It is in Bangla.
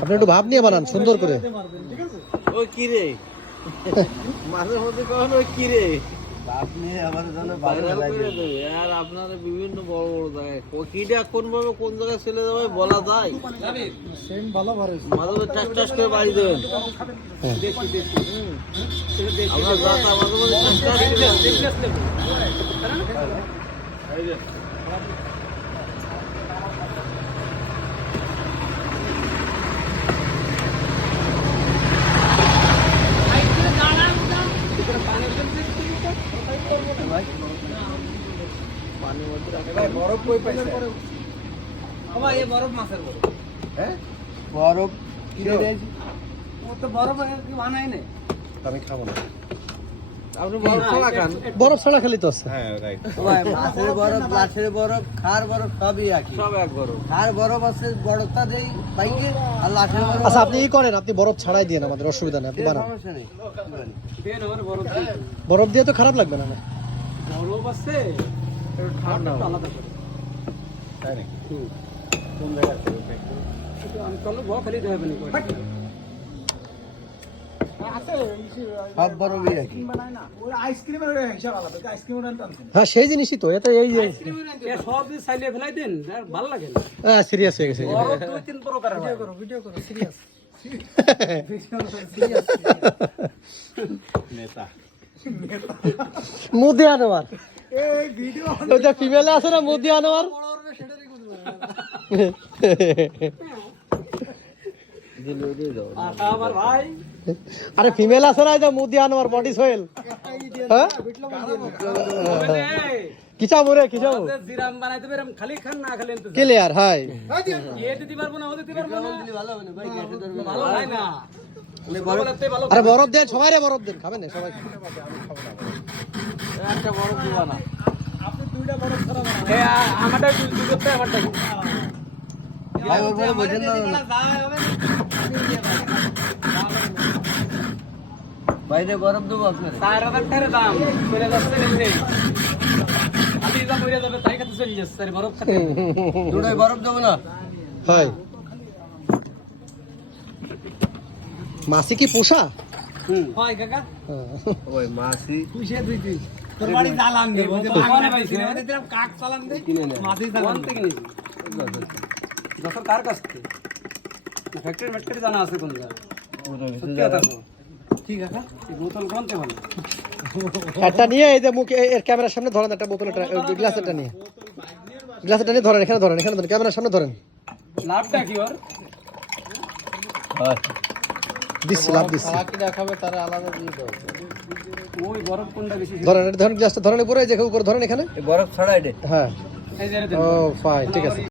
আপনি একটু ভাব নিয়ে বানান সুন্দর করে। ওই কি রে মাঝে মধ্যে কখন ওই কি রে আর আপনারা বিভিন্ন বড় বড় জায়গায় কিটা কোন ভাবে কোন জায়গায় ছেলে যাবে বলা যায় মাঝে টাস টাস করে বাড়ি দেবেন আমরা যাতা মাঝে মাঝে টাস টাস বরফ কই পাইছে বাবা এই বরফ মাছের বরফ হ্যাঁ বরফ কি রে ও তো বরফ কি বানাই না আমি খাবো না আপনি বরফ ছাড়া খান বরফ ছাড়া খালি তো আছে হ্যাঁ রাইট ভাই মাছের বরফ লাশের বরফ খার বরফ সবই একই সব এক বরফ খার বরফ আছে বড়টা দেই বাইকে আর লাশের বরফ আচ্ছা আপনি কি করেন আপনি বরফ ছাড়াই দিয়েন আমাদের অসুবিধা নেই আপনি বানান সমস্যা নেই দেন আমার বরফ দিয়ে বরফ দিয়ে তো খারাপ লাগবে না বরফ আছে ঠান্ডা আলাদা করে তাই নাকি কোন জায়গা থেকে আমি চলো বড় খালি দেবে না সব বরফই একই হ্যাঁ সেই জিনিসই তো এটা এই সব চাইলে ফেলাই দেন ভালো লাগে হ্যাঁ সিরিয়াস হয়ে গেছে বরফ দুই তিন প্রকার ভিডিও করো সিরিয়াস নেতা মুদি আনোয়ার ওইটা ফিমেলে আছে না মুদি আনোয়ার আমার ভাই আরে ফিমেল আছে না এটা মুদি আনোয়ার বডি সোয়েল হ্যাঁ কি চাবো রে কি চাবো জিরাম বানাইতে পারম খালি খান না খালি এনতে ক্লিয়ার হাই এ দিতে পারবো না ও দিতে পারবো না ভালো হবে না ভাই কেটে ধরবে ভালো হয় না ভালো আরে বরফ দেন সবাই রে বরফ দেন খাবেন না সবাই একটা বরফ দিবা না আপনি দুইটা বড় ছাড়া এ আমারটা দুটোতে আমারটা ভাই ওর বলে বোঝেন না বাইরে বরফ দেবো আপনার 4000 টাকা দাম চলে যাচ্ছে নিচে আমি যা মরে যাবে তাই খাতে চলে যাচ্ছে আরে বরফ খাতে দুটোই বরফ দেবো না হাই মাসি কি পোষা হয় কাকা ওই মাসি পুষে দুই তুই তোর বাড়ি জালান দে বলতে কোনে পাইছি না দিলাম কাক চালান দে মাছি জালান থেকে নিছি দশর কার কাছ থেকে ফ্যাক্টরি ফ্যাক্টরি জানা আছে কোন জায়গা সত্যি কথা তো ঠিক আছে এই বোতল কোনতে বল একটা নিয়ে এই যে মুখে এর ক্যামেরার সামনে ধরেন একটা বোতল গ্লাসটা নিয়ে গ্লাসটা নিয়ে ধরেন এখানে ধরেন ক্যামেরার সামনে ধরেন লাভটা কি ওর দিচ্ছি লাভ দিচ্ছি দেখাবে তারা আলাদা দিয়ে দেবে ওই বরফ কোনটা বেশি ধরেন এটা ধরেন গ্লাসটা ধরেন উপরে যে উপরে ধরেন এখানে বরফ ছড়াই দে হ্যাঁ এই যে ও ফাইন ঠিক আছে